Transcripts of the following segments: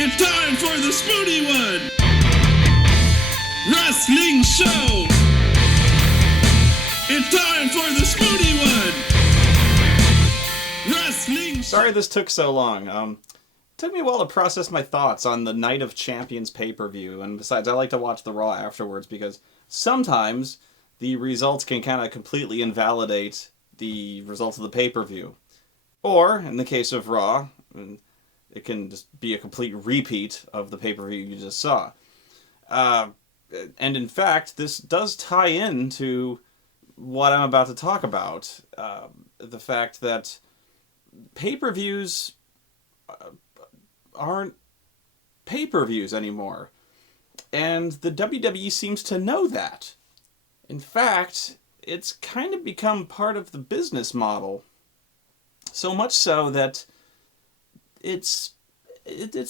It's time for the Spoony One! Wrestling Show! It's time for the Spoony One! Wrestling Sorry this took so long. It took me a while to process my thoughts on the Night of Champions pay-per-view, and besides, I like to watch the Raw afterwards because sometimes the results can kind of completely invalidate the results of the pay-per-view. Or, in the case of Raw, it can just be a complete repeat of the pay-per-view you just saw. And in fact, this does tie into what I'm about to talk about. The fact that pay-per-views aren't pay-per-views anymore. And the WWE seems to know that. In fact, it's kind of become part of the business model. So much so that it's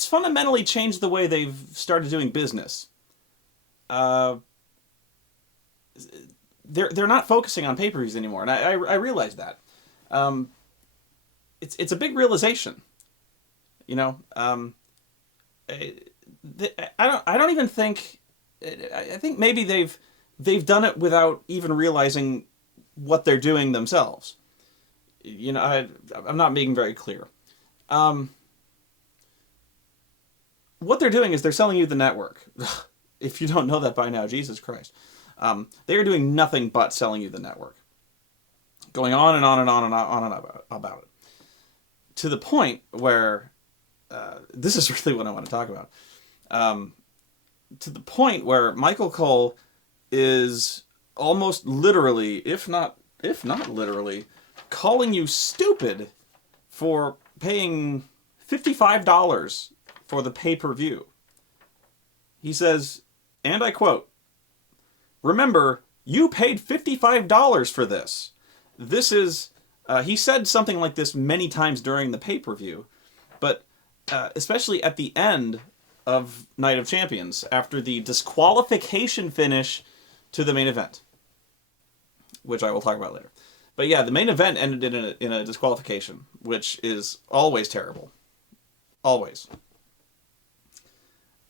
fundamentally changed the way they've started doing business. They're not focusing on pay-per-views anymore, and I realize that. It's a big realization, you know. I don't even think. I think maybe they've done it without even realizing what they're doing themselves. You know, I'm not being very clear. What they're doing is they're selling you the network. If you don't know that by now, Jesus Christ. They are doing nothing but selling you the network. Going on and on and on and on and about it. To the point where, this is really what I want to talk about. To the point where Michael Cole is almost literally, if not literally, calling you stupid for paying $55 for the pay-per-view. He says, and I quote, "Remember, you paid $55 for this." This is, he said something like this many times during the pay-per-view, but especially at the end of Night of Champions, after the disqualification finish to the main event, which I will talk about later. But yeah, the main event ended in a disqualification, which is always terrible. Always.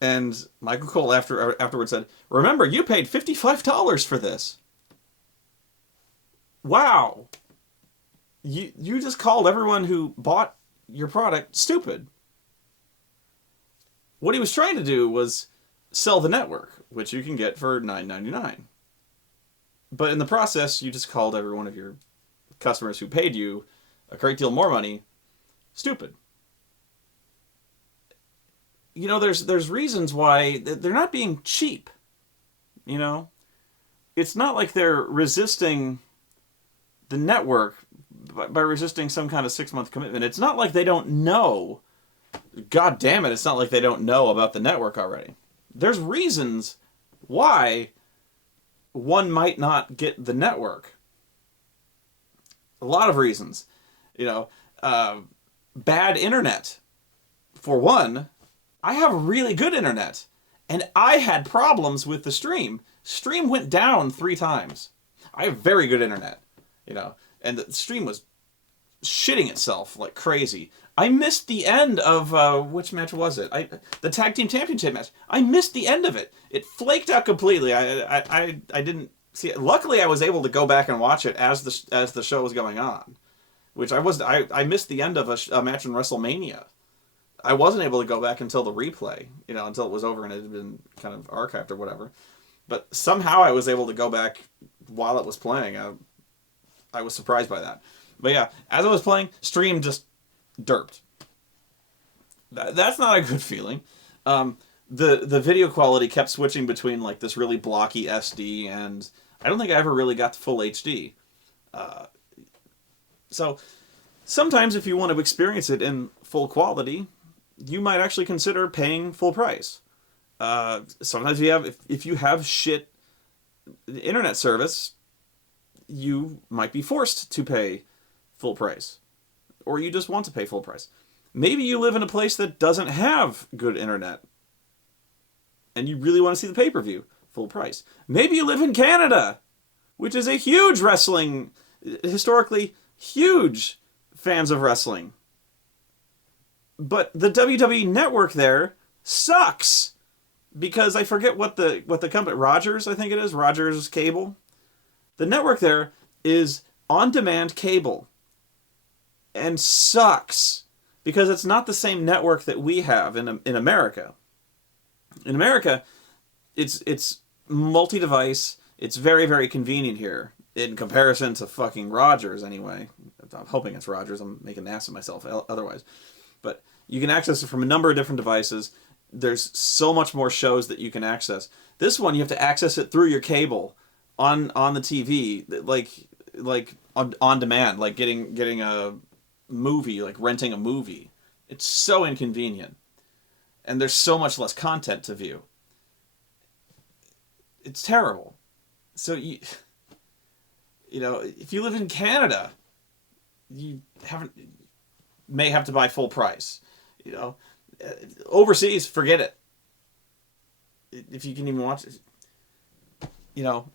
And Michael Cole afterwards said, "Remember, you paid $55 for this." Wow. You just called everyone who bought your product stupid. What he was trying to do was sell the network, which you can get for $9.99. But in the process, you just called every one of your customers who paid you a great deal more money stupid. You know, there's reasons why they're not being cheap. You know, it's not like they're resisting the network by resisting some kind of 6-month commitment. It's not like they don't know. God damn it, it's not like they don't know about the network already. There's reasons why one might not get the network. A lot of reasons. You know, bad internet. For one, I have really good internet, and I had problems with the stream. Stream went down 3 times. I have very good internet, you know, and the stream was shitting itself like crazy. I missed the end of, which match was it? The Tag Team Championship match. I missed the end of it. It flaked out completely. I didn't see it. Luckily, I was able to go back and watch it as the show was going on, which I missed the end of a match in WrestleMania. I wasn't able to go back until the replay, you know, until it was over and it had been kind of archived or whatever. But somehow I was able to go back while it was playing. I was surprised by that. But yeah, as I was playing, stream just derped. That's not a good feeling. The video quality kept switching between like this really blocky SD, and I don't think I ever really got to full HD. So sometimes if you want to experience it in full quality, you might actually consider paying full price. Sometimes if you have shit internet service, you might be forced to pay full price. Or you just want to pay full price. Maybe you live in a place that doesn't have good internet, and you really want to see the pay-per-view, full price. Maybe you live in Canada, which is a huge wrestling, historically huge fans of wrestling. But the WWE Network there sucks because I forget what the company, Rogers, I think it is, Rogers Cable. The network there is on-demand cable and sucks because it's not the same network that we have in America. In America, it's multi-device. It's very, very convenient here in comparison to fucking Rogers anyway. I'm hoping it's Rogers. I'm making an ass of myself otherwise. But you can access it from a number of different devices. There's so much more shows that you can access. This one, you have to access it through your cable on the TV, like on demand, like getting a movie, like renting a movie. It's so inconvenient. And there's so much less content to view. It's terrible. So you know, if you live in Canada, you may have to buy full price. You know, overseas, forget it. If you can even watch it, you know,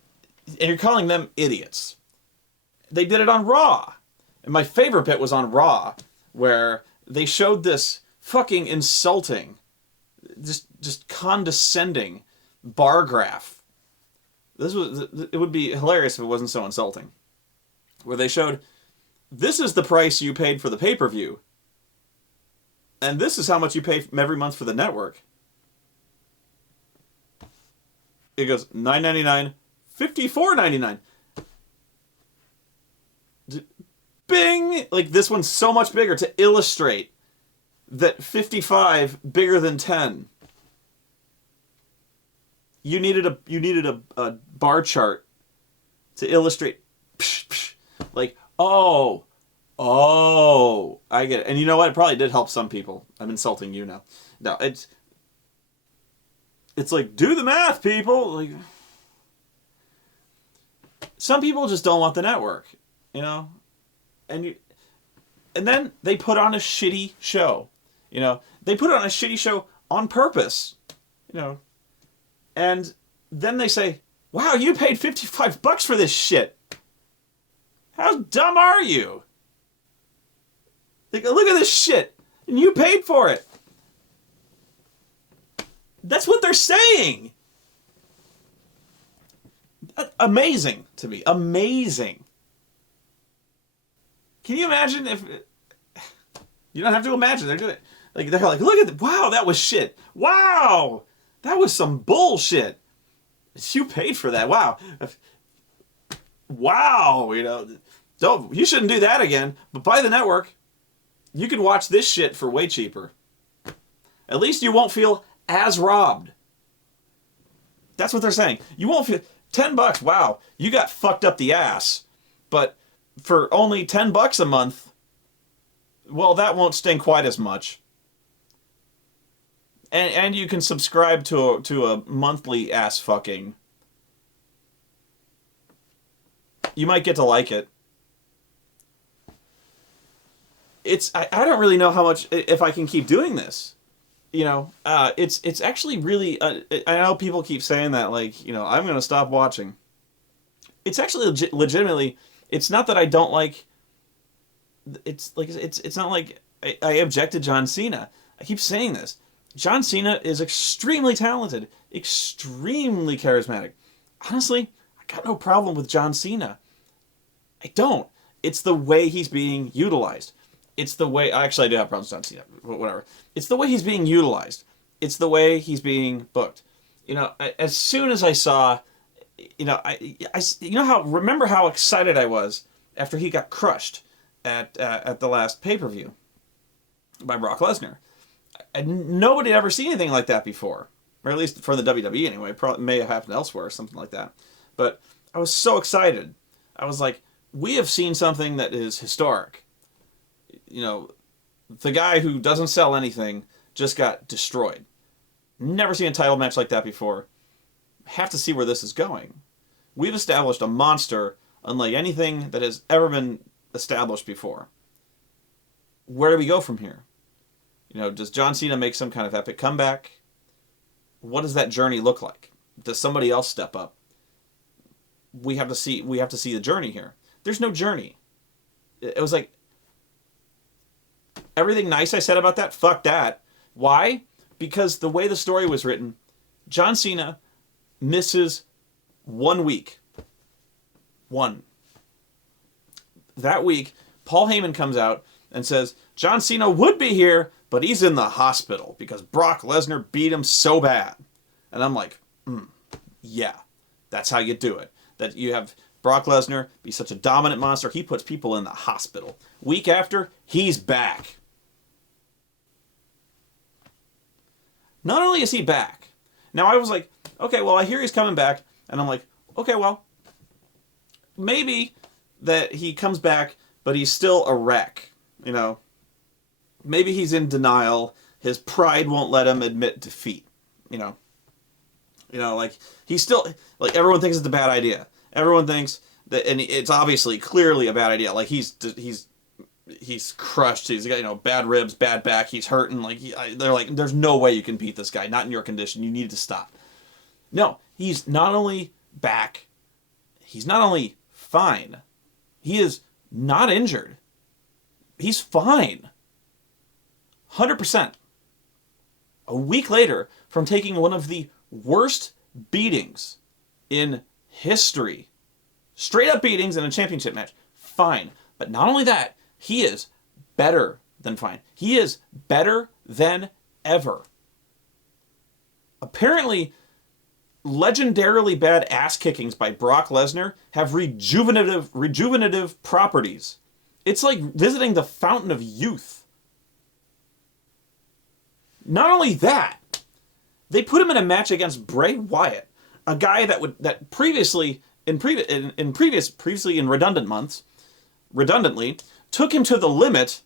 and you're calling them idiots. They did it on Raw, and my favorite bit was on Raw, where they showed this fucking insulting, just condescending bar graph. It would be hilarious if it wasn't so insulting. Where they showed, this is the price you paid for the pay-per-view. And this is how much you pay every month for the network. It goes $9.99, $54.99. Bing! Like, this one's so much bigger to illustrate that 55 bigger than 10. You needed a bar chart to illustrate, like, oh, I get it. And you know what? It probably did help some people. I'm insulting you now. No, it's like, do the math, people. Like, some people just don't want the network, you know, and then they put on a shitty show, you know. They put on a shitty show on purpose, you know. And then they say, wow, you paid $55 for this shit. How dumb are you? Like, look at this shit. And you paid for it. That's what they're saying. Amazing to me. Amazing. Can you imagine if... You don't have to imagine. They're doing it. Like, they're like, look at that. Wow, that was shit. Wow. That was some bullshit. You paid for that. Wow. Wow. You know, you shouldn't do that again. But buy the network. You can watch this shit for way cheaper. At least you won't feel as robbed. That's what they're saying. You won't feel... $10, wow. You got fucked up the ass. But for only $10 a month, well, that won't sting quite as much. And you can subscribe to a monthly ass fucking. You might get to like it. I don't really know how much, if I can keep doing this. You know, it's actually really, I know people keep saying that, like, you know, I'm going to stop watching. It's actually legitimately, it's not that I don't like, it's not like I object to John Cena. I keep saying this. John Cena is extremely talented, extremely charismatic. Honestly, I got no problem with John Cena. I don't. It's the way he's being utilized. It's the way... Actually, I do have problems with John Cena. Whatever. It's the way he's being utilized. It's the way he's being booked. You know, as soon as I saw... You know, remember how excited I was after he got crushed at the last pay-per-view by Brock Lesnar. Nobody had ever seen anything like that before. Or at least for the WWE anyway. Probably may have happened elsewhere or something like that. But I was so excited. I was like, we have seen something that is historic. You know, the guy who doesn't sell anything just got destroyed. Never seen a title match like that before. Have to see where this is going. We've established a monster unlike anything that has ever been established before. Where do we go from here? You know, does John Cena make some kind of epic comeback? What does that journey look like? Does somebody else step up? We have to see the journey here. There's no journey. It was like, everything nice I said about that, fuck that. Why? because the way the story was written, John Cena misses 1 week. One. That week, Paul Heyman comes out and says, John Cena would be here, but he's in the hospital because Brock Lesnar beat him so bad. And I'm like, yeah, that's how you do it. That you have Brock Lesnar be such a dominant monster, he puts people in the hospital. Week after, he's back. Not only is he back, now I was like, okay, well, I hear he's coming back, and I'm like, okay, well, maybe that he comes back, but he's still a wreck, you know. Maybe he's in denial. His pride won't let him admit defeat, you know. You know, like, he's still, like, everyone thinks it's a bad idea. Everyone thinks that, and it's obviously, clearly a bad idea. Like, he's crushed. He's got, you know, bad ribs, bad back. He's hurting. Like, they're like, there's no way you can beat this guy. Not in your condition. You need to stop. No, he's not only back, he's not only fine, he is not injured. He's fine. 100%. A week later, from taking one of the worst beatings in history, straight up beatings in a championship match, fine. But not only that, he is better than fine. He is better than ever. Apparently, legendarily bad ass kickings by Brock Lesnar have rejuvenative properties. It's like visiting the fountain of youth. Not only that, they put him in a match against Bray Wyatt, a guy that previously in redundant months, redundantly took him to the limit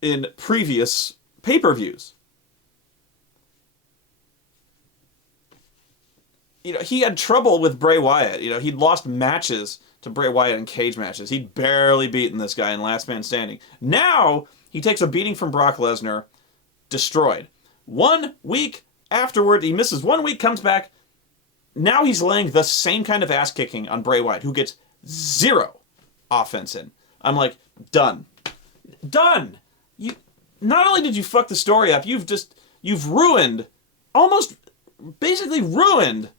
in previous pay-per-views. You know, he had trouble with Bray Wyatt. You know, he'd lost matches to Bray Wyatt in cage matches. He'd barely beaten this guy in Last Man Standing. Now, he takes a beating from Brock Lesnar, destroyed. 1 week afterward, he misses 1 week, comes back. Now he's laying the same kind of ass kicking on Bray Wyatt, who gets 0 offense in. I'm like, done. Done! Not only did you fuck the story up, you've ruined, almost basically ruined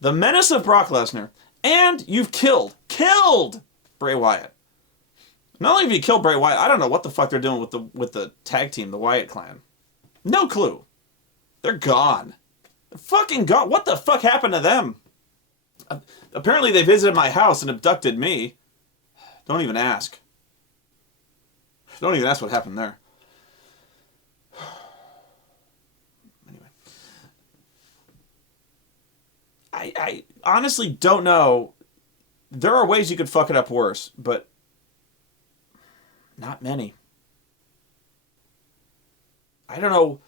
the menace of Brock Lesnar, and you've killed Bray Wyatt. Not only have you killed Bray Wyatt, I don't know what the fuck they're doing with the tag team, the Wyatt clan. No clue. They're gone. They're fucking gone. What the fuck happened to them? Apparently they visited my house and abducted me. Don't even ask. Don't even ask what happened there. Anyway. I honestly don't know. There are ways you could fuck it up worse, but not many. I don't know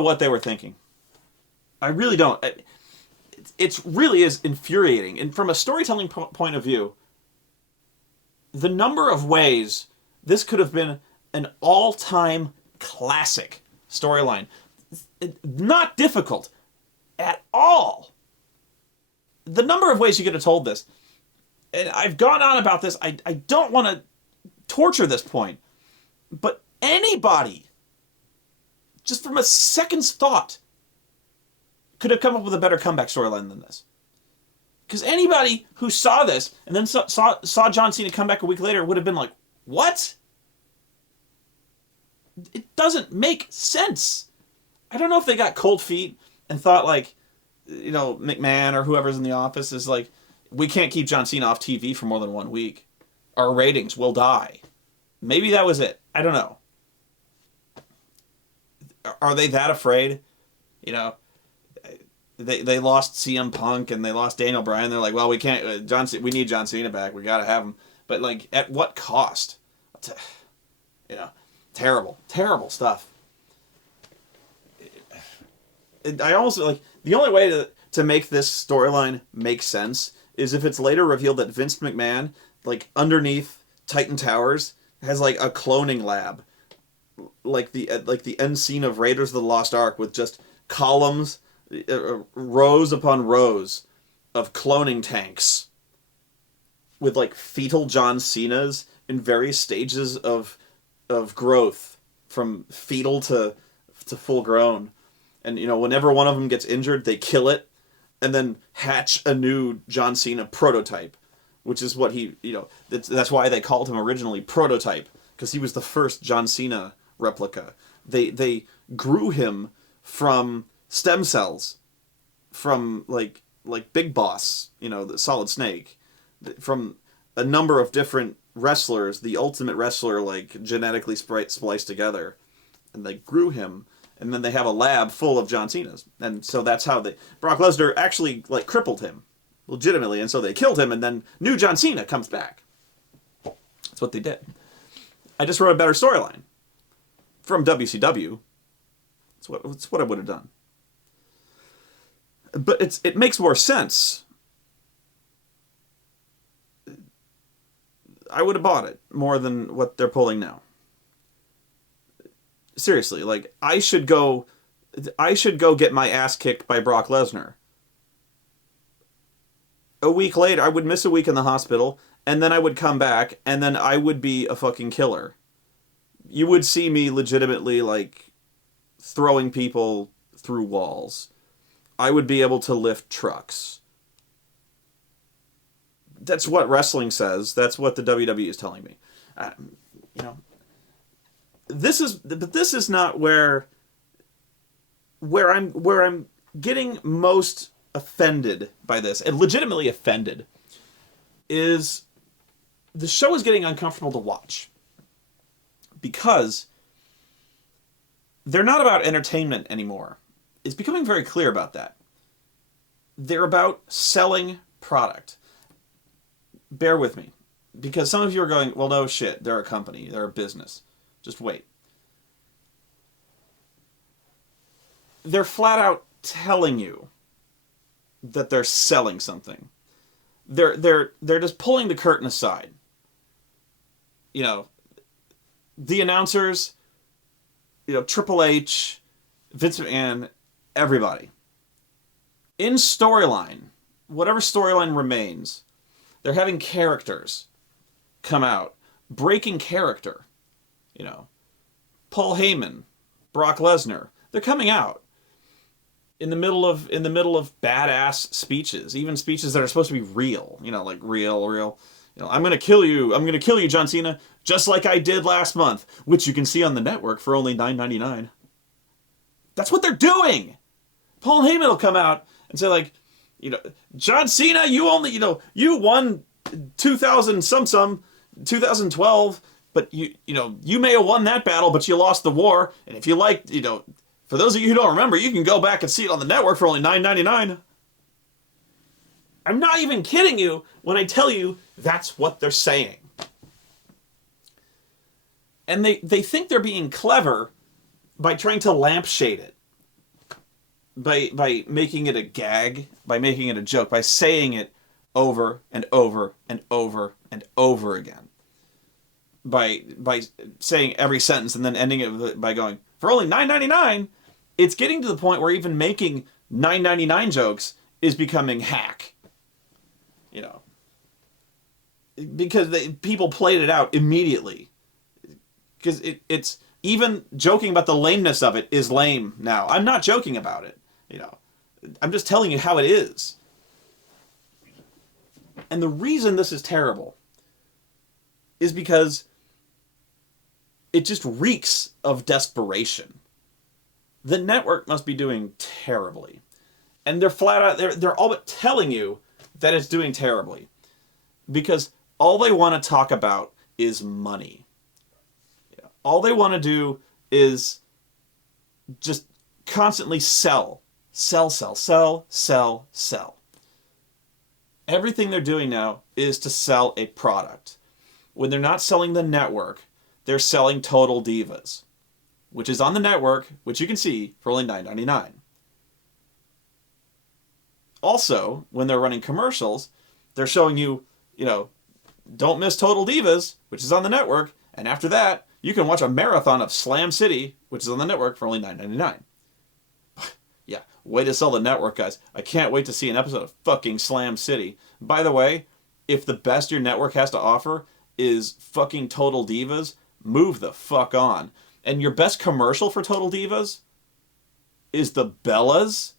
what they were thinking. I really don't. It really is infuriating. And from a storytelling point of view, the number of ways this could have been an all-time classic storyline. Not difficult at all. The number of ways you could have told this. And I've gone on about this. I don't want to torture this point. But anybody, just from a second's thought, could have come up with a better comeback storyline than this. Because anybody who saw this and then saw John Cena come back a week later would have been like, what? It doesn't make sense. I don't know if they got cold feet and thought like, you know, McMahon or whoever's in the office is like, we can't keep John Cena off TV for more than 1 week. Our ratings will die. Maybe that was it. I don't know. Are they that afraid? You know, they lost CM Punk and they lost Daniel Bryan. They're like, well, we can't. We need John Cena back. We got to have him. But like, at what cost? You know, terrible stuff. I also like the only way to make this storyline make sense is if it's later revealed that Vince McMahon, like underneath Titan Towers, has like a cloning lab, like the end scene of Raiders of the Lost Ark with just columns, rows upon rows of cloning tanks with like fetal John Cena's in various stages of growth from fetal to to full grown. And, whenever one of them gets injured, they kill it and then hatch a new John Cena prototype, which is what that's why they called him originally Prototype, because he was the first John Cena replica. They grew him from stem cells, from like Big Boss, the Solid Snake, from a number of different wrestlers, the Ultimate Wrestler, genetically spliced together, and they grew him, and then they have a lab full of John Cena's, and so that's how Brock Lesnar actually crippled him, legitimately, and so they killed him, and then new John Cena comes back. That's what they did. I just wrote a better storyline from WCW. That's what I would have done. But it makes more sense. I would have bought it more than what they're pulling now. Seriously, I should go get my ass kicked by Brock Lesnar. A week later, I would miss a week in the hospital, and then I would come back, and then I would be a fucking killer. You would see me legitimately, throwing people through walls. I would be able to lift trucks. That's what wrestling says. That's what the WWE is telling me. This is not where I'm getting most offended by this, and legitimately offended, is the show is getting uncomfortable to watch. Because they're not about entertainment anymore. It's becoming very clear about that. They're about selling product. Bear with me. Because some of you are going, well, no shit, they're a company, they're a business. Just wait. They're flat out telling you that they're selling something. They're just pulling the curtain aside. The announcers, Triple H, Vince McMahon, everybody. In storyline, whatever storyline remains, they're having characters come out, breaking character. Paul Heyman, Brock Lesnar, they're coming out in the middle of badass speeches, even speeches that are supposed to be real, real. I'm gonna kill you, John Cena, just like I did last month, which you can see on the network for only $9.99. That's what they're doing. Paul Heyman will come out and say John Cena, you only, you won 2012, but you may have won that battle, but you lost the war. And if you for those of you who don't remember, you can go back and see it on the network for only $9.99. I'm not even kidding you when I tell you that's what they're saying. And they think they're being clever by trying to lampshade it. By making it a gag, by making it a joke, by saying it over and over and over and over again. By saying every sentence and then ending it by going, for only $9.99, it's getting to the point where even making $9.99 jokes is becoming hack. Because people played it out immediately. Because it's even joking about the lameness of it is lame now. I'm not joking about it. I'm just telling you how it is. And the reason this is terrible is because it just reeks of desperation. The network must be doing terribly. And they're flat out, they're all but telling you that it's doing terribly. Because all they want to talk about is money. All they want to do is just constantly sell. Sell. Everything they're doing now is to sell a product. When they're not selling the network, they're selling Total Divas, which is on the network, which you can see for only $9.99. Also, when they're running commercials, they're showing you, don't miss Total Divas, which is on the network, and after that, you can watch a marathon of Slam City, which is on the network for only $9.99. Yeah, way to sell the network, guys. I can't wait to see an episode of fucking Slam City. By the way, if the best your network has to offer is fucking Total Divas, move the fuck on. And your best commercial for Total Divas is the Bellas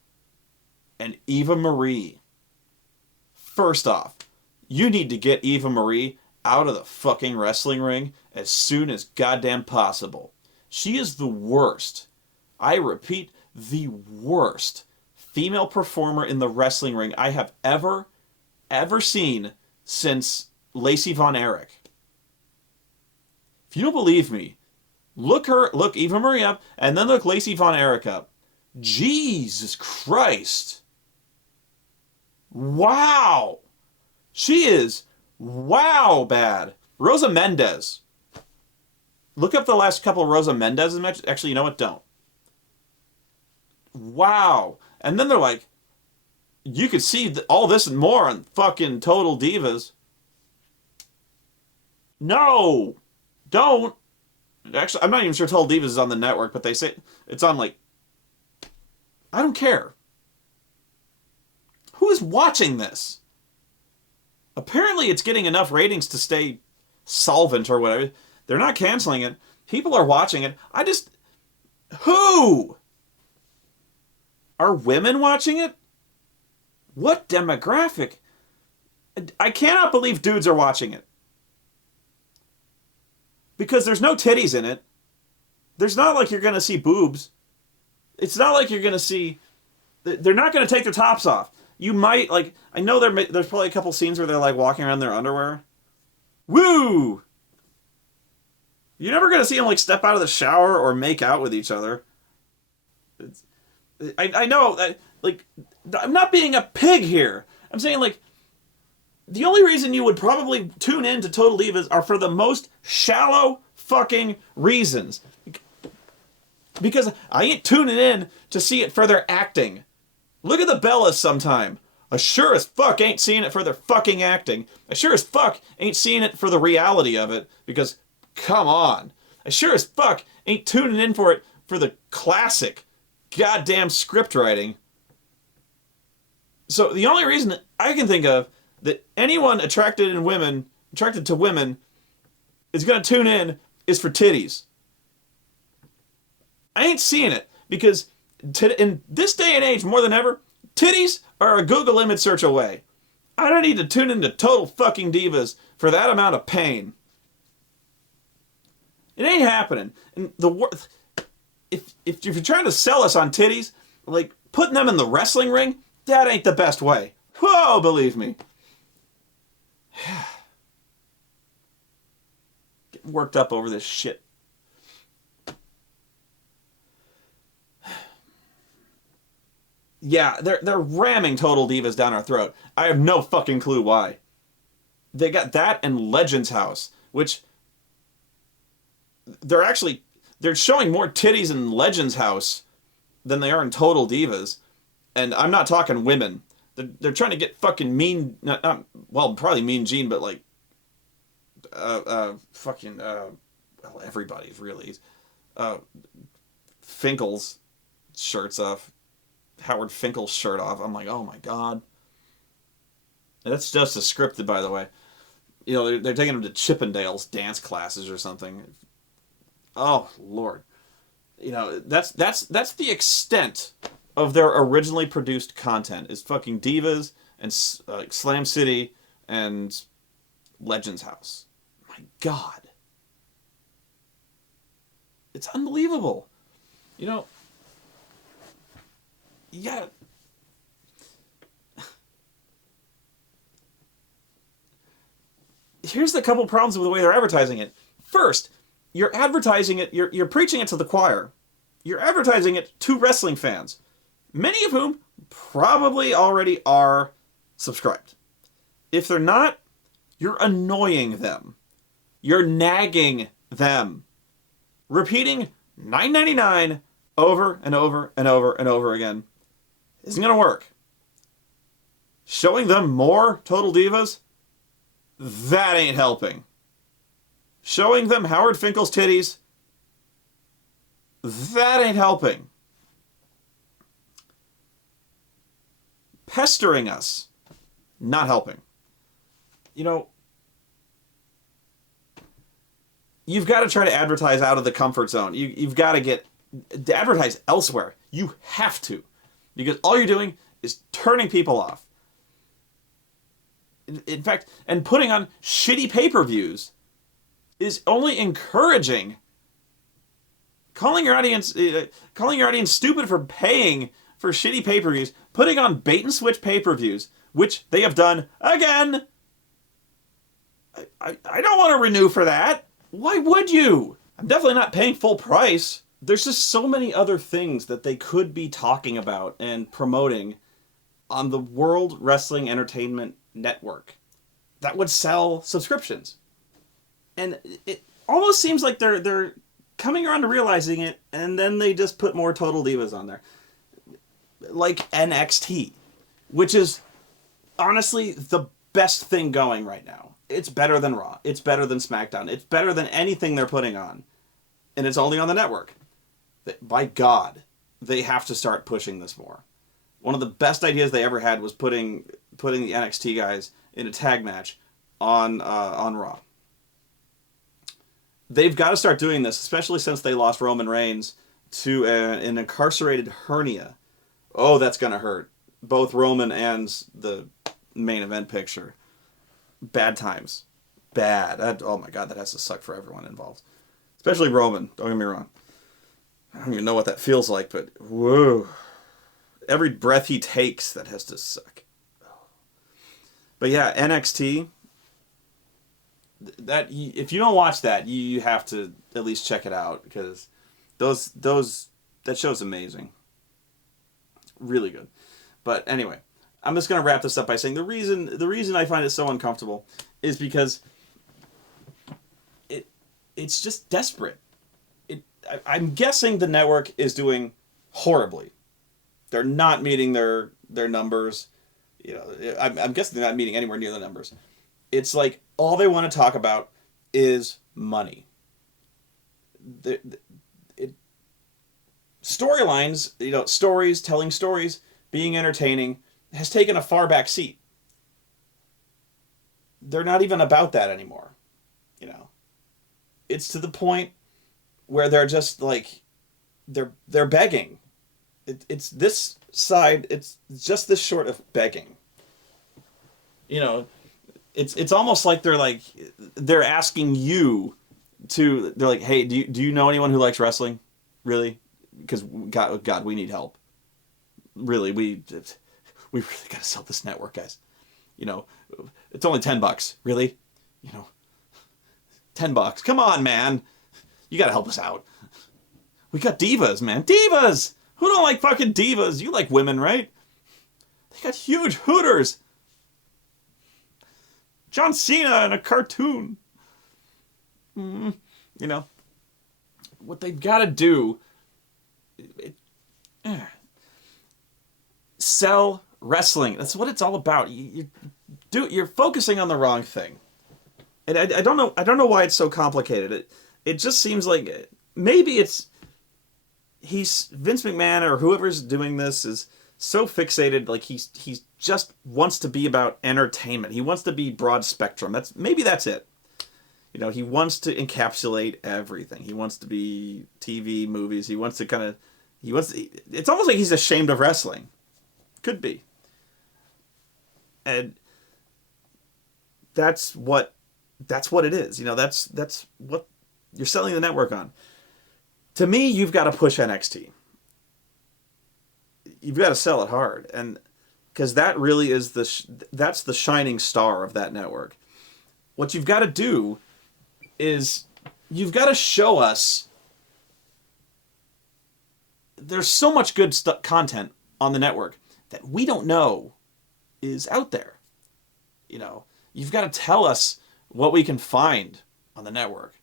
and Eva Marie. First off, you need to get Eva Marie out of the fucking wrestling ring as soon as goddamn possible. She is the worst. I repeat, the worst female performer in the wrestling ring I have ever seen since Lacey Von Erich. If you don't believe me, look Eva Marie up, and then look Lacey Von Erich up. Jesus Christ. Wow. She is wow bad. Rosa Mendez. Look up the last couple of Rosa Mendez matches. Actually, you know what? Don't. Wow. And then they're like, you could see all this and more on fucking Total Divas. No. Don't. Actually, I'm not even sure Total Divas is on the network, but they say it's on, like... I don't care. Who is watching this? Apparently it's getting enough ratings to stay solvent or whatever. They're not canceling it. People are watching it. Who? Are women watching it? What demographic? I cannot believe dudes are watching it. Because there's no titties in it. There's not like you're going to see boobs. It's not like you're going to see... They're not going to take their tops off. You might, like... I know there's probably a couple scenes where they're, like, walking around in their underwear. Woo! You're never going to see them, like, step out of the shower or make out with each other. I know, that, like... I'm not being a pig here. I'm saying, like... The only reason you would probably tune in to Total Divas are for the most shallow fucking reasons. Because I ain't tuning in to see it for their acting. Look at the Bellas sometime. I sure as fuck ain't seeing it for their fucking acting. I sure as fuck ain't seeing it for the reality of it. Because, come on. I sure as fuck ain't tuning in for it for the classic goddamn script writing. So the only reason I can think of that anyone attracted to women is going to tune in is for titties. I ain't seeing it because in this day and age, more than ever, titties are a Google image search away. I don't need to tune into Total fucking Divas for that amount of pain. It ain't happening. And if you're trying to sell us on titties, like putting them in the wrestling ring, that ain't the best way. Whoa, believe me. Getting worked up over this shit. Yeah, they're ramming Total Divas down our throat. I have no fucking clue why. They got that and Legends House, which they're showing more titties in Legends House than they are in Total Divas. And I'm not talking women. They're trying to get fucking mean, probably Mean Gene, but like, everybody's really, Finkel's shirts off, Howard Finkel's shirt off. I'm like, oh my god. And that's just a scripted, by the way. You know, they're taking him to Chippendales dance classes or something. Oh Lord. You know, that's the extent of their originally produced content is fucking Divas and Slam City and Legends House. My God. It's unbelievable. You know, yeah. Here's the couple problems with the way they're advertising it. First, you're advertising it, you're preaching it to the choir. You're advertising it to wrestling fans, many of whom probably already are subscribed. If they're not, you're annoying them. You're nagging them. Repeating $9.99 over and over and over and over again isn't going to work. Showing them more Total Divas, that ain't helping. Showing them Howard Finkel's titties, that ain't helping. Pestering us, not helping. You know, you've got to try to advertise out of the comfort zone. You've got to get advertise elsewhere. You have to. Because all you're doing is turning people off. In fact, and putting on shitty pay-per-views is only encouraging. Calling your audience stupid for paying for shitty pay-per-views, putting on bait-and-switch pay-per-views, which they have done again. I don't want to renew for that. Why would you? I'm definitely not paying full price. There's just so many other things that they could be talking about and promoting on the World Wrestling Entertainment Network that would sell subscriptions. And it almost seems like they're coming around to realizing it, and then they just put more Total Divas on there. Like NXT, which is honestly the best thing going right now. It's better than Raw. It's better than SmackDown. It's better than anything they're putting on. And it's only on the network. By God, they have to start pushing this more. One of the best ideas they ever had was putting the NXT guys in a tag match on Raw. They've got to start doing this, especially since they lost Roman Reigns to an incarcerated hernia. Oh, that's going to hurt. Both Roman and the main event picture. Bad times. Bad. Oh my God, that has to suck for everyone involved. Especially Roman, don't get me wrong. I don't even know what that feels like, but whoa. Every breath he takes, that has to suck. But yeah, NXT, that if you don't watch that, you have to at least check it out, because that show's amazing. Really good. But anyway, I'm just going to wrap this up by saying the reason I find it so uncomfortable is because it's just desperate. I'm guessing the network is doing horribly. They're not meeting their numbers. You know, I'm guessing they're not meeting anywhere near the numbers. It's like all they want to talk about is money. Storylines, stories, telling stories, being entertaining, has taken a far back seat. They're not even about that anymore. It's to the point where they're just like, they're begging. It's this side, it's just this short of begging. It's almost like they're asking you to, they're like, hey, do you know anyone who likes wrestling? Really? Because God, we need help. Really, we really got to sell this network, guys. It's only $10. Really? $10. Come on, man. You got to help us out. We got divas, man. Divas! Who don't like fucking divas? You like women, right? They got huge hooters. John Cena in a cartoon. What they've got to do, sell wrestling. That's what it's all about. You're focusing on the wrong thing. And I don't know why it's so complicated. It just seems like maybe Vince McMahon or whoever's doing this is so fixated, like he just wants to be about entertainment. He wants to be broad spectrum. That's it. He wants to encapsulate everything. He wants to be TV, movies. It's almost like he's ashamed of wrestling. Could be. And that's what it is. That's what you're selling the network on. To me, you've got to push NXT. You've got to sell it hard, and because that really is that's the shining star of that network. What you've got to do is you've got to show us there's so much good content on the network that we don't know is out there. You've got to tell us what we can find on the network.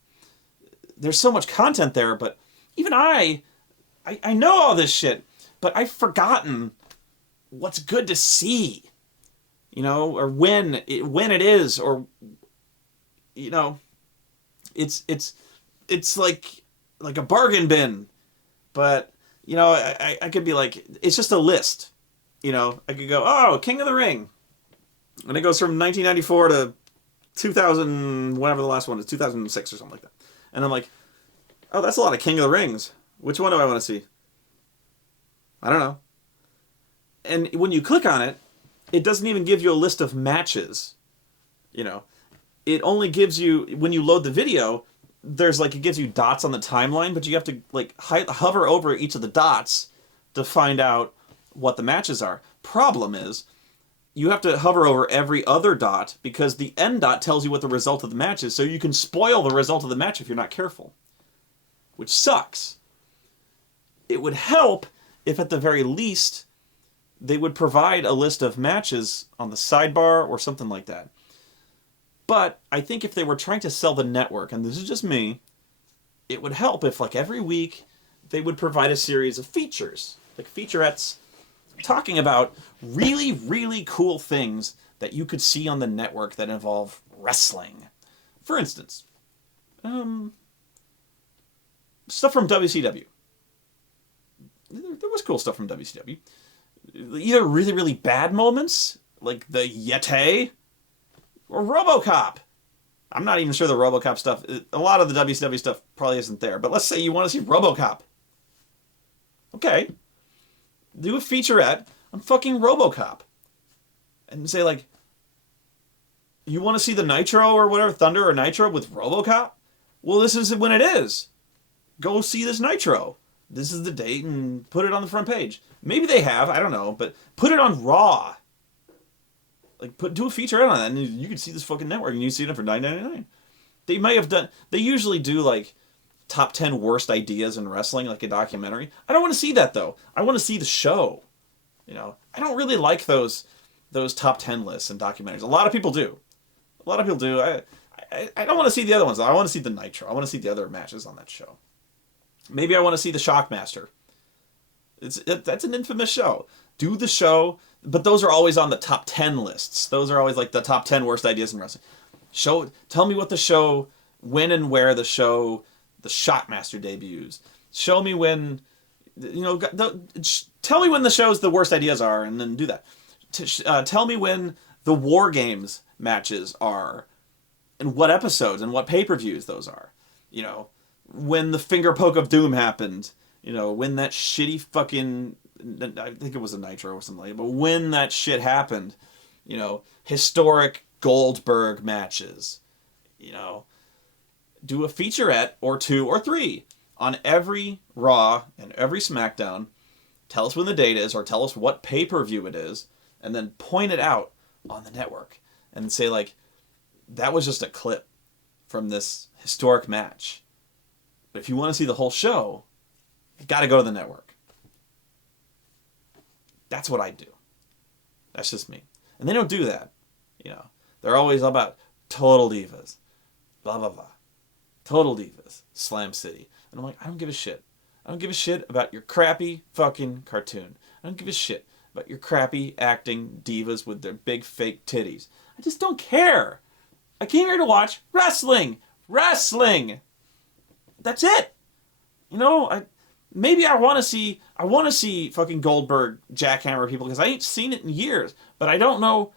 There's so much content there, but even I know all this shit, but I've forgotten what's good to see, or when it is, or it's like a bargain bin, but I could be like, it's just a list, I could go, oh, King of the Ring, and it goes from 1994 to 2000, whatever the last one is, 2006 or something like that, and I'm like, oh, that's a lot of King of the Rings. Which one do I want to see? I don't know. And when you click on it, it doesn't even give you a list of matches. You know, it only gives you, when you load the video, there's like, it gives you dots on the timeline, but you have to like hover over each of the dots to find out what the matches are. Problem is, you have to hover over every other dot because the end dot tells you what the result of the match is, so you can spoil the result of the match if you're not careful. Which sucks. It would help if at the very least they would provide a list of matches on the sidebar or something like that. But I think if they were trying to sell the network, and this is just me, it would help if like every week they would provide a series of features, like featurettes, talking about really, really cool things that you could see on the network that involve wrestling. For instance, stuff from WCW. There was cool stuff from WCW. Either really, really bad moments, like the Yeti, or RoboCop. I'm not even sure the RoboCop stuff, a lot of the WCW stuff probably isn't there, but let's say you want to see RoboCop. Okay. Do a featurette on fucking RoboCop. And say like, you want to see the Nitro or whatever, Thunder or Nitro with RoboCop? Well, this is when it is. Go see this Nitro. This is the date and put it on the front page. Maybe they have, I don't know, but put it on Raw. Like, do a featurette on that, and you can see this fucking network, and you see it for $9.99. They may have done, they usually do, like, top 10 worst ideas in wrestling, like a documentary. I don't want to see that, though. I want to see the show. You know, I don't really like those top 10 lists and documentaries. A lot of people do. A lot of people do. I don't want to see the other ones. I want to see the Nitro. I want to see the other matches on that show. Maybe I want to see the Shockmaster. That's an infamous show. Do the show, but those are always on the top 10 lists. Those are always like the top 10 worst ideas in wrestling. Tell me what the show, when and where the Shockmaster debuts. Show me when, tell me when the show's the worst ideas are, and then do that. Tell me when the War Games matches are, and what episodes and what pay-per-views those are. You know, when the Finger Poke of Doom happened. You know, when that shitty fucking, I think it was a Nitro or something like that, but when that shit happened, you know, historic Goldberg matches, you know, do a featurette or 2 or 3 on every Raw and every SmackDown. Tell us when the date is, or tell us what pay-per-view it is, and then point it out on the network and say, like, that was just a clip from this historic match. But if you want to see the whole show, you got to go to the network. That's what I do. That's just me. And they don't do that. You know, they're always about Total Divas, blah, blah, blah. Total Divas, Slam City. And I'm like, I don't give a shit. I don't give a shit about your crappy fucking cartoon. I don't give a shit about your crappy acting divas with their big fake titties. I just don't care. I came here to watch wrestling. Wrestling! That's it. You know, maybe I want to see fucking Goldberg jackhammer people because I ain't seen it in years. But I don't know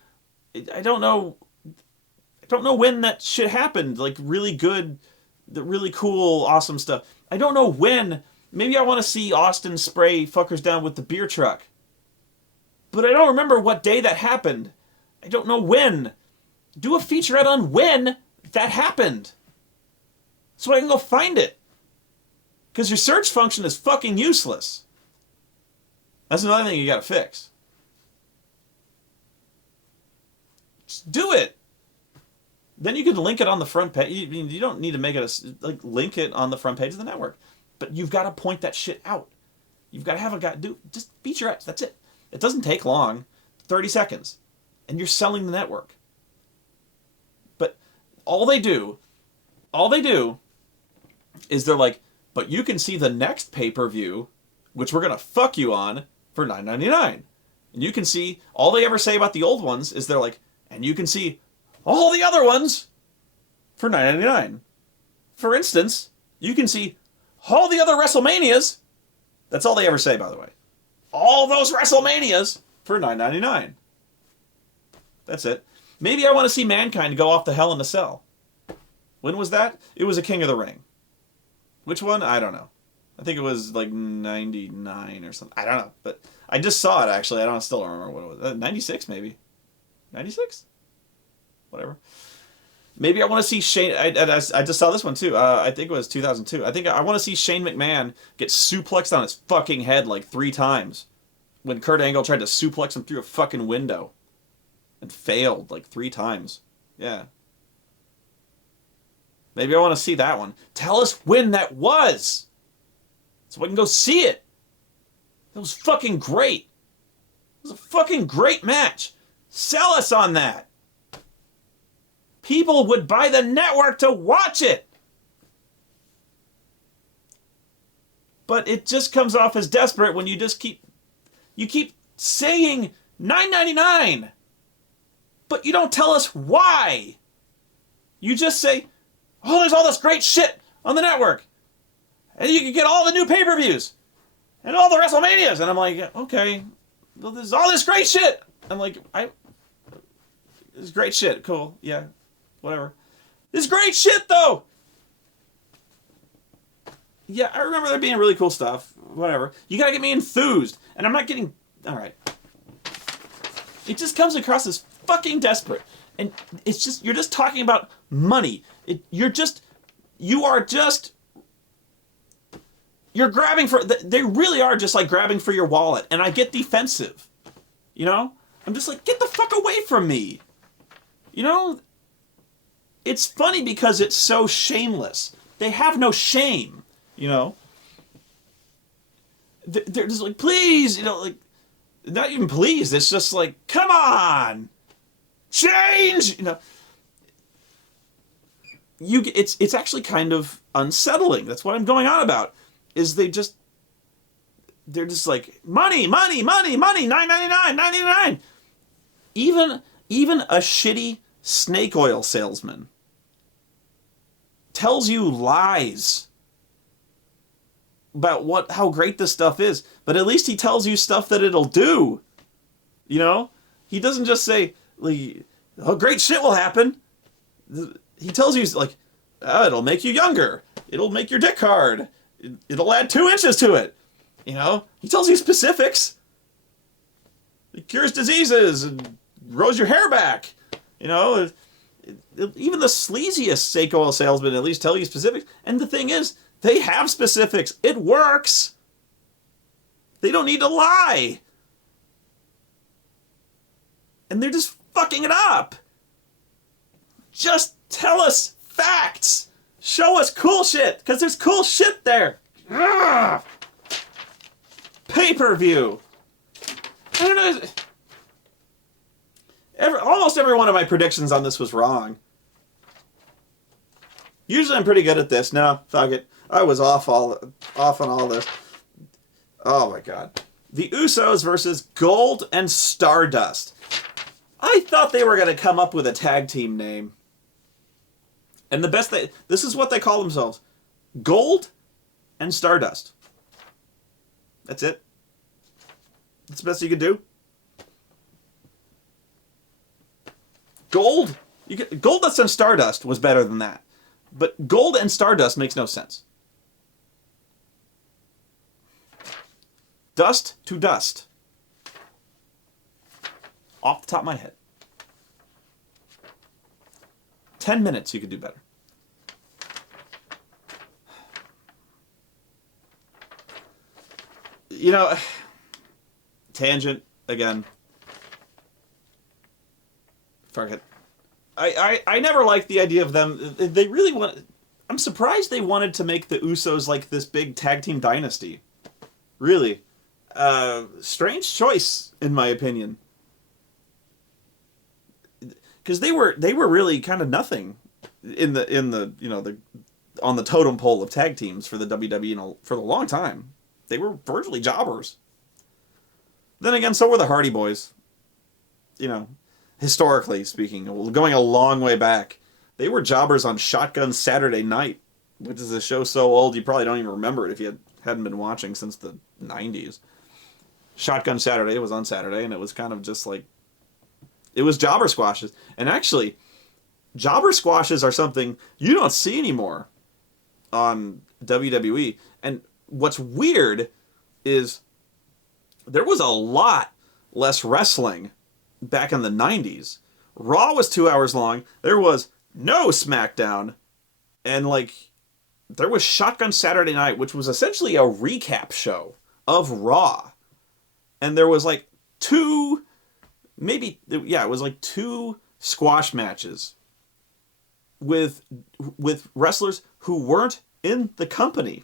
when that shit happened. Like really good, the really cool, awesome stuff. I don't know when. Maybe I want to see Austin spray fuckers down with the beer truck. But I don't remember what day that happened. I don't know when. Do a featurette on when that happened. So I can go find it. Because your search function is fucking useless. That's another thing you gotta fix. Just do it. Then you can link it on the front page. You don't need to make it link it on the front page of the network. But you've got to point that shit out. You've got to have a guy do just featurettes. That's it. It doesn't take long. 30 seconds. And you're selling the network. But all they do is they're like, but you can see the next pay-per-view, which we're going to fuck you on, for $9.99. And you can see, all they ever say about the old ones is they're like, and you can see all the other ones for $9.99. For instance, you can see all the other WrestleManias. That's all they ever say, by the way. All those WrestleManias for $9.99. That's it. Maybe I want to see Mankind go off the Hell in a Cell. When was that? It was a King of the Ring. Which one? I don't know. I think it was like 99 or something. I don't know, but I just saw it actually. Still don't remember what it was. 96 maybe. 96? Whatever. Maybe I want to see Shane. I just saw this one too. I think it was 2002. I think I want to see Shane McMahon get suplexed on his fucking head like 3 times when Kurt Angle tried to suplex him through a fucking window and failed like 3 times. Yeah. Maybe I want to see that one. Tell us when that was, so I can go see it. That was fucking great. It was a fucking great match. Sell us on that. People would buy the network to watch it. But it just comes off as desperate when you keep saying $9.99. But you don't tell us why. You just say, oh, there's all this great shit on the network. And you can get all the new pay-per-views. And all the WrestleManias. And I'm like, okay, well, there's all this great shit. I'm like, it's great shit. Cool. Yeah. Whatever. This great shit, though! Yeah, I remember there being really cool stuff. Whatever. You gotta get me enthused. And I'm not getting... Alright. It just comes across as fucking desperate. And it's just... You're just talking about money. You're grabbing for... They really are just like grabbing for your wallet. And I get defensive. You know? I'm just like, get the fuck away from me. You know? It's funny because it's so shameless. They have no shame, you know? They're just like, please, you know, like, not even please. It's just like, come on, change, you know? It's actually kind of unsettling. That's what I'm going on about. Is they're just like, money, $9.99, $9.99. Even a shitty snake oil salesman tells you lies about how great this stuff is, but at least he tells you stuff that it'll do. You know? He doesn't just say, like, oh, great shit will happen. He tells you, like, oh, it'll make you younger. It'll make your dick hard. It'll add 2 inches to it. You know? He tells you specifics. It cures diseases and grows your hair back. You know? Even the sleaziest snake oil salesman at least tell you specifics. And the thing is, they have specifics. It works. They don't need to lie. And they're just fucking it up. Just tell us facts. Show us cool shit, because there's cool shit there. Ugh. Pay-per-view. I don't know. Almost every one of my predictions on this was wrong. Usually I'm pretty good at this. No, fuck it. I was off on all this. Oh my god. The Usos versus Gold and Stardust. I thought they were going to come up with a tag team name. And this is what they call themselves. Gold and Stardust. That's it. That's the best you could do. Goldust and Stardust was better than that. But Gold and Stardust makes no sense. Dust to dust. Off the top of my head. 10 minutes you could do better. You know, tangent again. Fuck it. I never liked the idea of them. They really want. I'm surprised they wanted to make the Usos like this big tag team dynasty. Really, strange choice in my opinion. Because they were really kind of nothing in the you know the on the totem pole of tag teams for the WWE for a long time. They were virtually jobbers. Then again, so were the Hardy Boys. You know. Historically speaking, going a long way back, they were jobbers on Shotgun Saturday Night, which is a show so old you probably don't even remember it if you hadn't been watching since the 90s. Shotgun Saturday was on Saturday, and it was kind of just like... It was jobber squashes. And actually, jobber squashes are something you don't see anymore on WWE. And what's weird is there was a lot less wrestling back in the 90s. Raw was 2 hours long. There was no SmackDown. And, like, there was Shotgun Saturday Night, which was essentially a recap show of Raw. And there was, like, two squash matches with wrestlers who weren't in the company.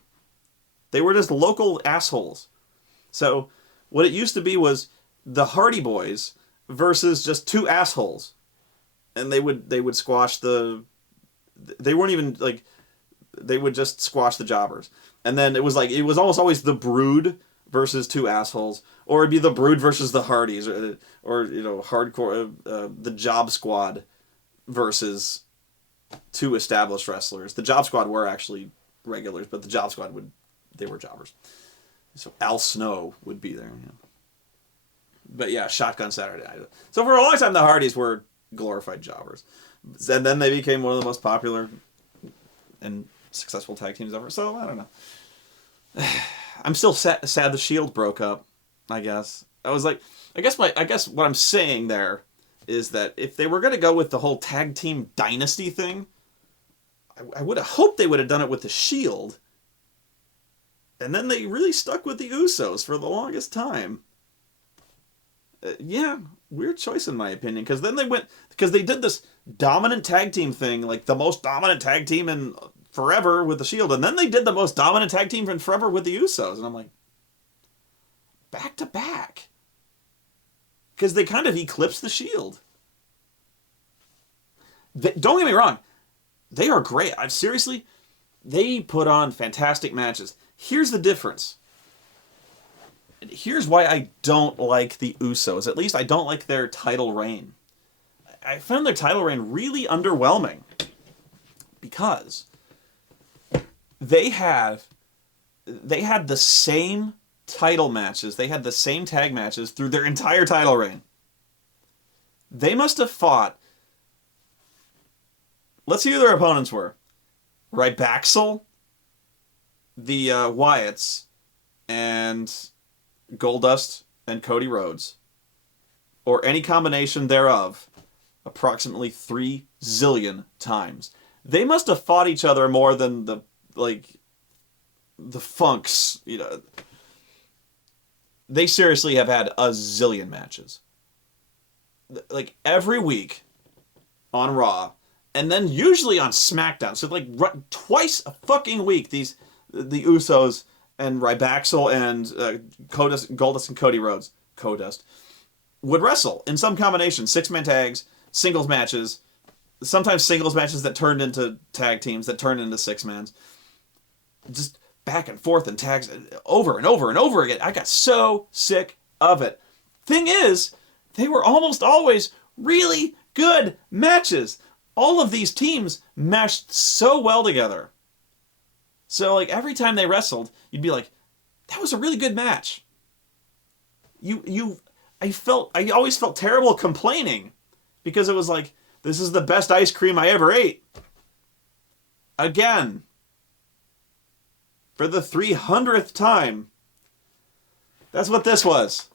They were just local assholes. So what it used to be was the Hardy Boys versus just two assholes. And they would squash they weren't even like, they would just squash the jobbers. And then it was almost always the Brood versus two assholes, or it'd be the Brood versus the Hardys, or hardcore the Job Squad versus two established wrestlers. The Job Squad were actually regulars, but the Job Squad they were jobbers. So Al Snow would be there. Yeah. But yeah, Shotgun Saturday Night. So for a long time, the Hardys were glorified jobbers, and then they became one of the most popular and successful tag teams ever. So I don't know. I'm still sad the Shield broke up. I guess I guess what I'm saying there is that if they were going to go with the whole tag team dynasty thing, I would have hoped they would have done it with the Shield. And then they really stuck with the Usos for the longest time. Yeah, weird choice in my opinion. Because they did this dominant tag team thing, like the most dominant tag team in forever with the Shield. And then they did the most dominant tag team in forever with the Usos. And I'm like, back to back. Because they kind of eclipsed the Shield. Don't get me wrong. They are great. Seriously, they put on fantastic matches. Here's the difference. Here's why I don't like the Usos. At least I don't like their title reign. I found their title reign really underwhelming. Because they had the same title matches. They had the same tag matches through their entire title reign. They must have fought. Let's see who their opponents were. Rybaxel, the Wyatts, and Goldust and Cody Rhodes, or any combination thereof, approximately 3 zillion times. They must have fought each other more than the Funks. They seriously have had a zillion matches. Like every week on Raw, and then usually on SmackDown. So twice a fucking week, the Usos and Rybaxel and Goldust and Cody Rhodes, would wrestle in some combination. 6-man tags, singles matches, sometimes singles matches that turned into tag teams, that turned into 6-mans. Just back and forth and tags over and over and over again. I got so sick of it. Thing is, they were almost always really good matches. All of these teams meshed so well together. So, every time they wrestled, you'd be like, that was a really good match. I always felt terrible complaining, because it was like, this is the best ice cream I ever ate. Again. For the 300th time. That's what this was.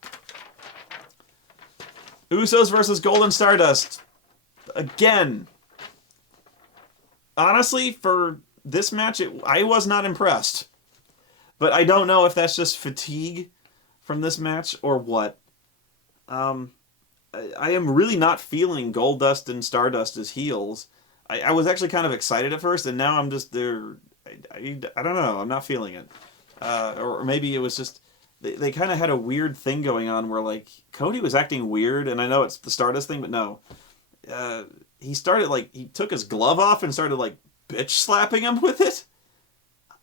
Usos versus Golden Stardust. Again. Honestly, for this match, I was not impressed. But I don't know if that's just fatigue from this match or what. I am really not feeling Goldust and Stardust as heels. I was actually kind of excited at first, and now I'm just there. I don't know. I'm not feeling it. Or maybe it was just they kind of had a weird thing going on where Cody was acting weird, and I know it's the Stardust thing, but no. He started he took his glove off and started bitch slapping him with it.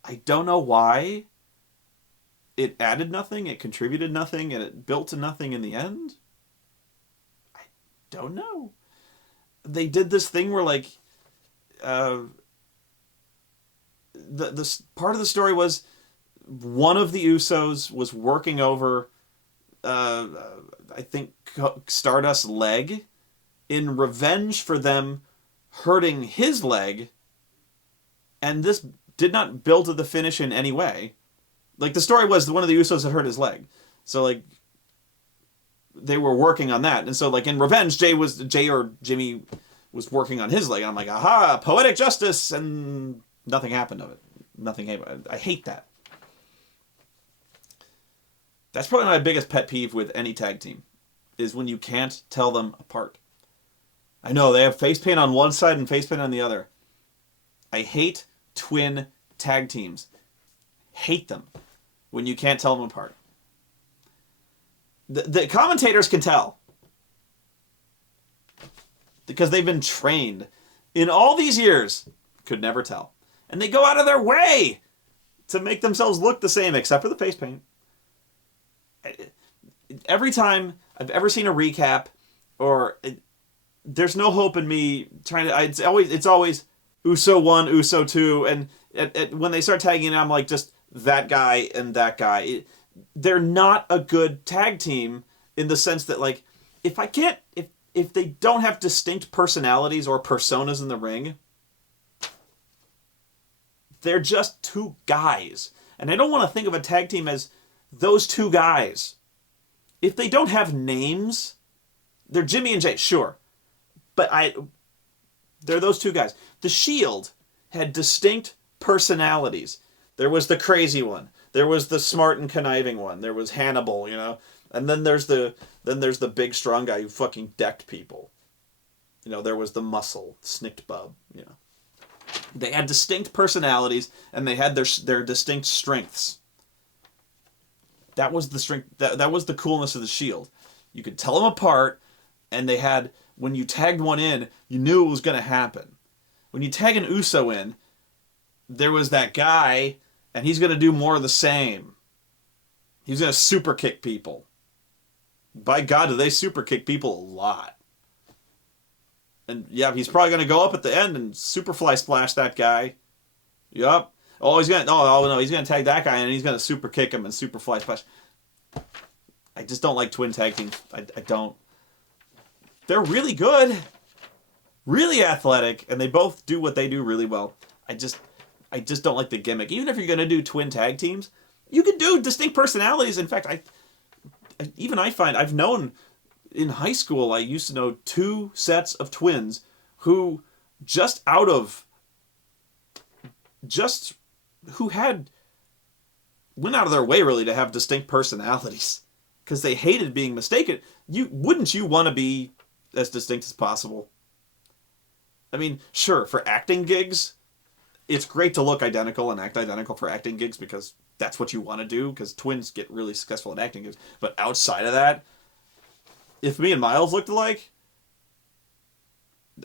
I don't know why. It added nothing, it contributed nothing, and it built to nothing in the end. I don't know. They did this thing where the part of the story was one of the Usos was working over I think Stardust's leg in revenge for them hurting his leg, and this did not build to the finish in any way. Like, the story was one of the Usos had hurt his leg. So, like, they were working on that. And so, like, in Revenge, Jay or Jimmy was working on his leg. And I'm like, aha, poetic justice. And nothing happened of it. Nothing happened. I hate that. That's probably my biggest pet peeve with any tag team, is when you can't tell them apart. I know, they have face paint on one side and face paint on the other. I hate twin tag teams. Hate them when you can't tell them apart. The commentators can tell. Because they've been trained. In all these years, could never tell. And they go out of their way to make themselves look the same, except for the face paint. Every time I've ever seen a recap, there's no hope in me trying to. It's always Uso 1, Uso 2, and when they start tagging in, I'm like, just that guy and that guy. They're not a good tag team in the sense that, like, if they don't have distinct personalities or personas in the ring, they're just two guys. And I don't want to think of a tag team as those two guys. If they don't have names, they're Jimmy and Jay, sure. But they're those two guys. The Shield had distinct personalities. There was the crazy one. There was the smart and conniving one. There was Hannibal, you know. And then there's the big strong guy who fucking decked people. You know, there was the muscle, Snicked Bub, you know. They had distinct personalities and they had their distinct strengths. That was the strength. That was the coolness of the Shield. You could tell them apart, and they had, when you tagged one in, you knew it was going to happen. When you tag an Uso in, there was that guy, and he's going to do more of the same. He's going to super kick people. By God, do they super kick people a lot. And yeah, he's probably going to go up at the end and superfly splash that guy. Yup. Oh, he's going to tag that guy and he's going to super kick him and super fly splash. I just don't like twin tag teams. I don't. They're really good. Really athletic, and they both do what they do really well. I just don't like the gimmick. Even if you're going to do twin tag teams, you can do distinct personalities. In fact, I find I've known in high school, I used to know two sets of twins who went out of their way really to have distinct personalities because they hated being mistaken. Wouldn't you want to be as distinct as possible? I mean, sure, for acting gigs, it's great to look identical and act identical for acting gigs because that's what you want to do, because twins get really successful in acting gigs. But outside of that, if me and Miles looked alike,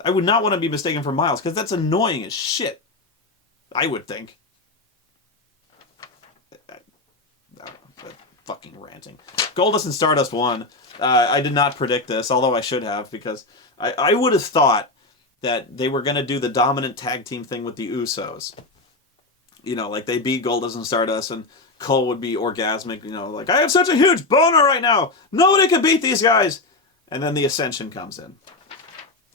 I would not want to be mistaken for Miles, because that's annoying as shit. I would think. I don't know, fucking ranting. Goldust and Stardust won. I did not predict this, although I should have, because I would have thought that they were going to do the dominant tag team thing with the Usos. You know, like they beat Goldust and Stardust, and Cole would be orgasmic, you know, like, I have such a huge boner right now! Nobody can beat these guys! And then the Ascension comes in.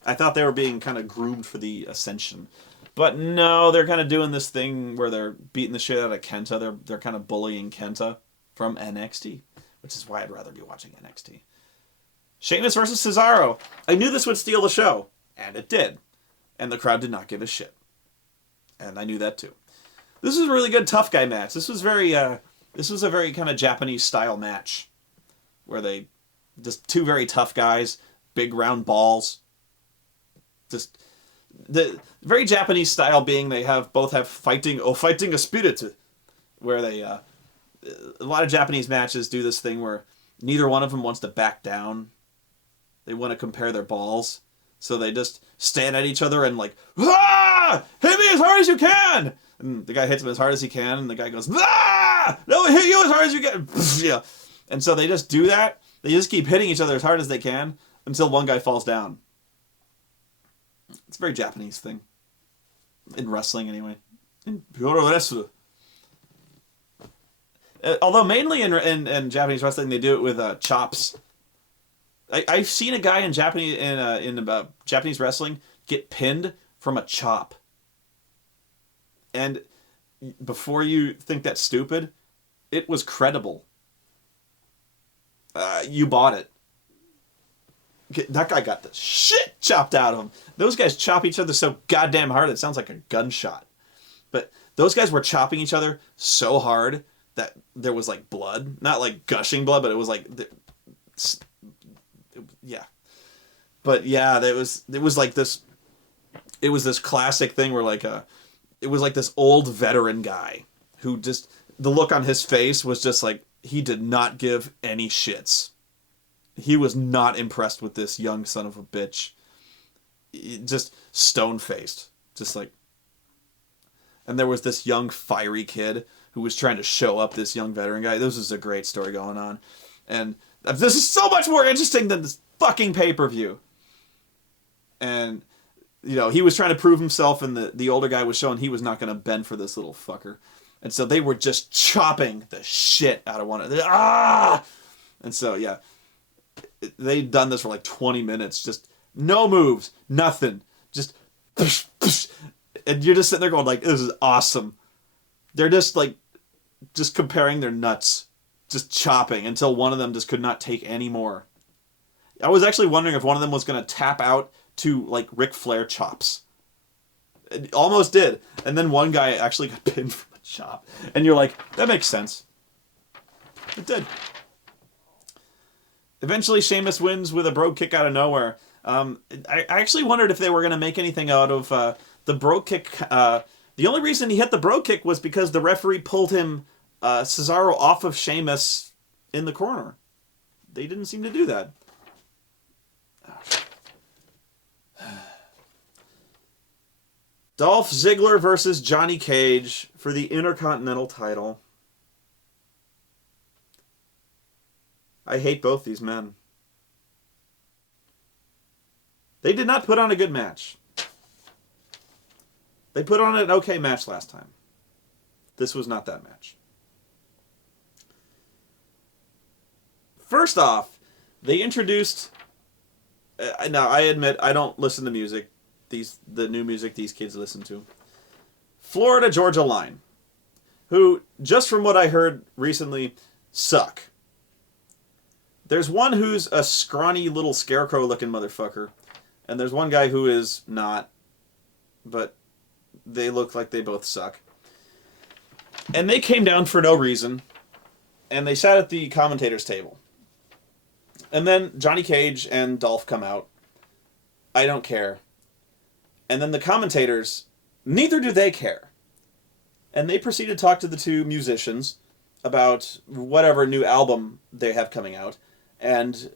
I thought they were being kind of groomed for the Ascension. But no, they're kind of doing this thing where they're beating the shit out of Kenta. They're kind of bullying Kenta from NXT, which is why I'd rather be watching NXT. Sheamus versus Cesaro. I knew this would steal the show, and it did. And the crowd did not give a shit. And I knew that too. This was a really good tough guy match. This was a very kind of Japanese style match, where they just two very tough guys, big round balls. Just the very Japanese style being they both have fighting a spirit, where they a lot of Japanese matches do this thing where neither one of them wants to back down. They want to compare their balls, so they just stand at each other and like, ah, hit me as hard as you can. And the guy hits him as hard as he can, and the guy goes, ah, no, hit you as hard as you can. Yeah, and so they just do that. They just keep hitting each other as hard as they can until one guy falls down. It's a very Japanese thing. In wrestling, anyway. In pure wrestling. Although mainly in Japanese wrestling, they do it with chops. I've seen a guy in Japanese wrestling get pinned from a chop. And before you think that's stupid, It was credible. You bought it. That guy got the shit chopped out of him. Those guys chop each other so goddamn hard it sounds like a gunshot. But those guys were chopping each other so hard that there was like blood. Not like gushing blood, but it was like... Yeah. But yeah, it was like this... It was this classic thing where like it was like this old veteran guy who just... The look on his face was just like... He did not give any shits. He was not impressed with this young son of a bitch. Just stone-faced. Just like... And there was this young, fiery kid who was trying to show up this young veteran guy. This is a great story going on. And this is so much more interesting than this fucking pay-per-view. And, you know, he was trying to prove himself, and the older guy was showing he was not going to bend for this little fucker. And so they were just chopping the shit out of one another. Ah! And so, yeah. They'd done this for like 20 minutes. Just no moves. Nothing. Just... And you're just sitting there going like, this is awesome. They're just like... Just comparing their nuts. Just chopping until one of them just could not take any more. I was actually wondering if one of them was going to tap out to like Ric Flair chops. It almost did. And then one guy actually got pinned from a chop. And you're like, that makes sense. It did. Eventually, Sheamus wins with a brogue kick out of nowhere. I actually wondered if they were going to make anything out of the brogue kick. The only reason he hit the brogue kick was because the referee pulled him, Cesaro, off of Sheamus in the corner. They didn't seem to do that. Dolph Ziggler versus Johnny Cage for the Intercontinental title. I hate both these men. They did not put on a good match. They put on an okay match last time. This was not that match. First off, they introduced... now, I admit, I don't listen to music. The new music these kids listen to. Florida Georgia Line, who, just from what I heard recently, suck. There's one who's a scrawny little scarecrow-looking motherfucker, and there's one guy who is not, but they look like they both suck. And they came down for no reason, and they sat at the commentator's table. And then Johnny Cage and Dolph come out. I don't care. And then the commentators, neither do they care. And they proceed to talk to the two musicians about whatever new album they have coming out, and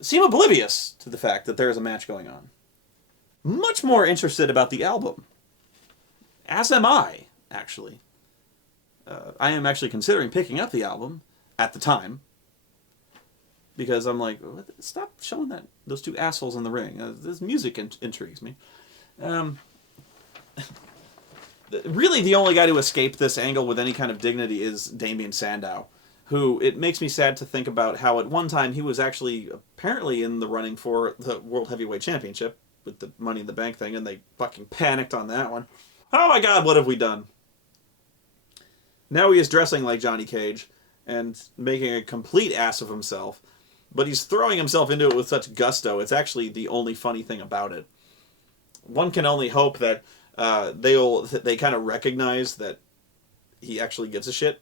seem oblivious to the fact that there is a match going on. Much more interested about the album. As am I, actually. I am actually considering picking up the album at the time. Because I'm like, stop showing those two assholes in the ring. This music intrigues me. Really, the only guy to escape this angle with any kind of dignity is Damien Sandow, who, it makes me sad to think about how at one time he was actually apparently in the running for the World Heavyweight Championship with the Money in the Bank thing, and they fucking panicked on that one. Oh my god, what have we done? Now he is dressing like Johnny Cage and making a complete ass of himself. But he's throwing himself into it with such gusto. It's actually the only funny thing about it. One can only hope that they kind of recognize that he actually gives a shit.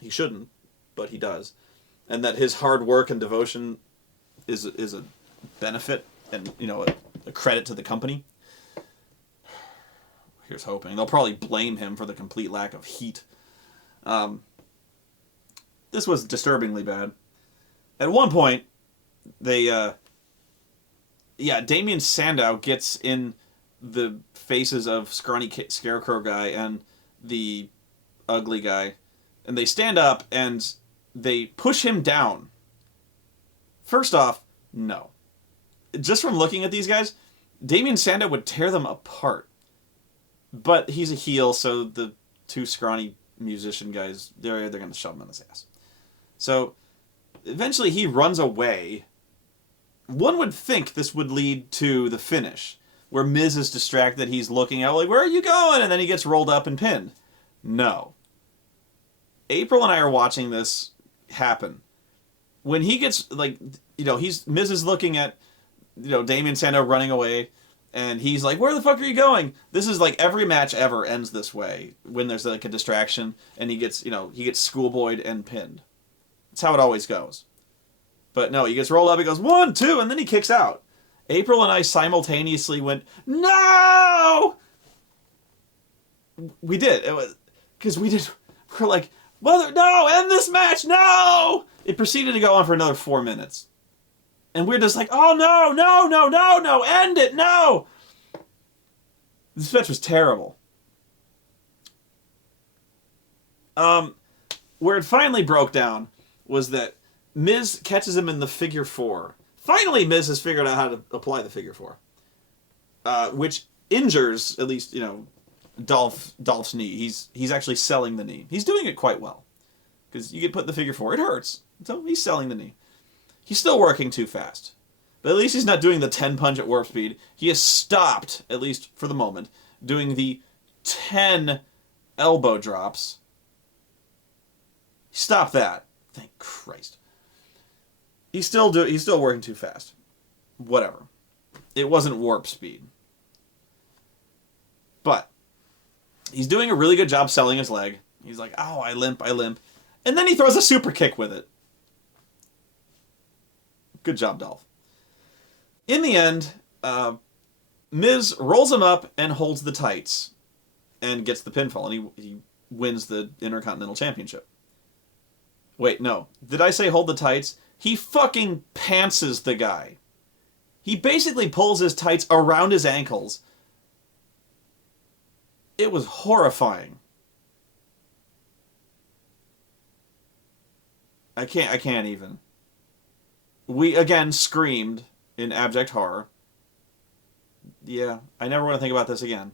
He shouldn't, but he does. And that his hard work and devotion is a benefit and, you know, a credit to the company. Here's hoping. They'll probably blame him for the complete lack of heat. This was disturbingly bad. At one point, Damien Sandow gets in the faces of scrawny scarecrow guy and the ugly guy, and they stand up and they push him down. First off, no. Just from looking at these guys, Damien Sandow would tear them apart. But he's a heel, so the two scrawny musician guys, they're going to shove him in his ass. So... eventually he runs away. One would think this would lead to the finish, where Miz is distracted, he's looking out like, where are you going? And then he gets rolled up and pinned. No. April and I are watching this happen. When he gets, like, Miz is looking at, Damien Sandow running away, and he's like, where the fuck are you going? This is like every match ever ends this way, when there's like a distraction, and he gets schoolboyed and pinned. That's how it always goes. But no, he gets rolled up, he goes, 1, 2, and then he kicks out. April and I simultaneously went, no! We did. We're like, mother, no, end this match, no! It proceeded to go on for another 4 minutes. And we're just like, oh no, no, no, no, no, end it, no! This match was terrible. Where it finally broke down was that Miz catches him in the figure 4. Finally, Miz has figured out how to apply the figure 4. Which injures, at least, Dolph's knee. He's actually selling the knee. He's doing it quite well. Because you get put in the figure 4, it hurts. So he's selling the knee. He's still working too fast. But at least he's not doing the 10 punch at warp speed. He has stopped, at least for the moment, doing the 10 elbow drops. Stop that. Thank Christ. He's still working too fast. Whatever. It wasn't warp speed. But he's doing a really good job selling his leg. He's like, oh, I limp. And then he throws a super kick with it. Good job, Dolph. In the end, Miz rolls him up and holds the tights and gets the pinfall, and he wins the Intercontinental Championship. Wait, no. Did I say hold the tights? He fucking pantses the guy. He basically pulls his tights around his ankles. It was horrifying. I can't even. We, again, screamed in abject horror. Yeah, I never want to think about this again.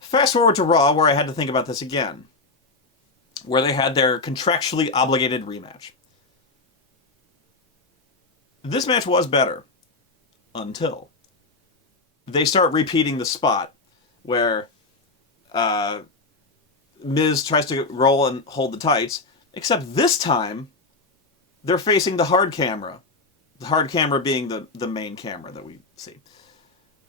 Fast forward to Raw, where I had to think about this again. Where they had their contractually obligated rematch. This match was better. Until they start repeating the spot where Miz tries to roll and hold the tights, except this time they're facing the hard camera. The hard camera being the main camera that we see.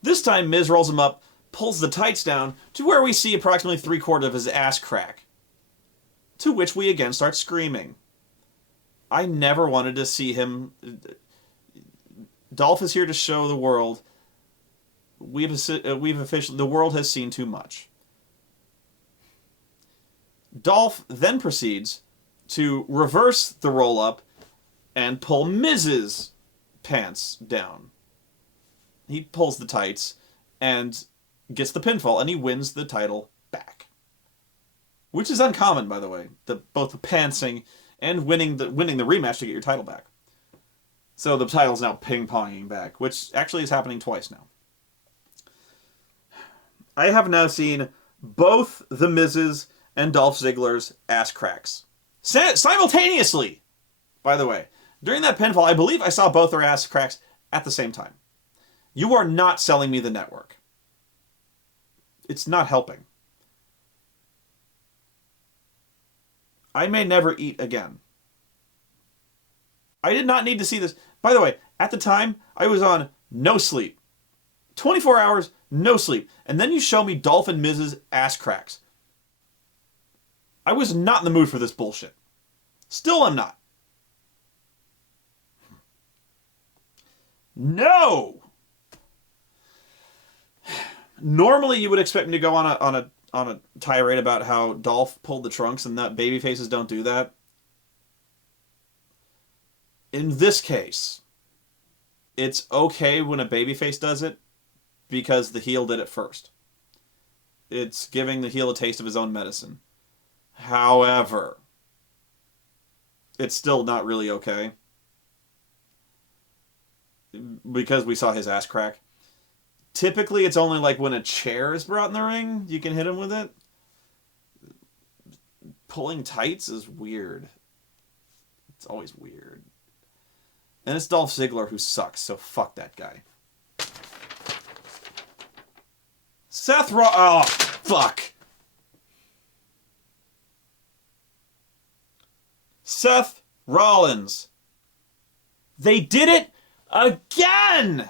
This time Miz rolls him up, pulls the tights down to where we see approximately 3/4 of his ass crack. To which we again start screaming. I never wanted to see him. Dolph is here to show the world we've officially, the world has seen too much. Dolph then proceeds to reverse the roll up and pull Miz's pants down. He pulls the tights and gets the pinfall, and he wins the title back. Which is uncommon, by the way. Both the pantsing and winning the rematch to get your title back. So the title's now ping-ponging back, which actually is happening twice now. I have now seen both the Miz's and Dolph Ziggler's ass cracks. Simultaneously! By the way, during that pinfall, I believe I saw both their ass cracks at the same time. You are not selling me the network. It's not helping. I may never eat again. I did not need to see this. By the way, at the time, I was on no sleep. 24 hours, no sleep. And then you show me Dolph and Miz's ass cracks. I was not in the mood for this bullshit. Still am not. No! Normally you would expect me to go on a tirade about how Dolph pulled the trunks and that babyfaces don't do that. In this case, it's okay when a babyface does it because the heel did it first. It's giving the heel a taste of his own medicine. However, it's still not really okay. Because we saw his ass crack. Typically, it's only like when a chair is brought in the ring, you can hit him with it. Pulling tights is weird. It's always weird. And it's Dolph Ziggler who sucks, so fuck that guy. Seth Rollins. Oh, fuck. Seth Rollins. They did it again!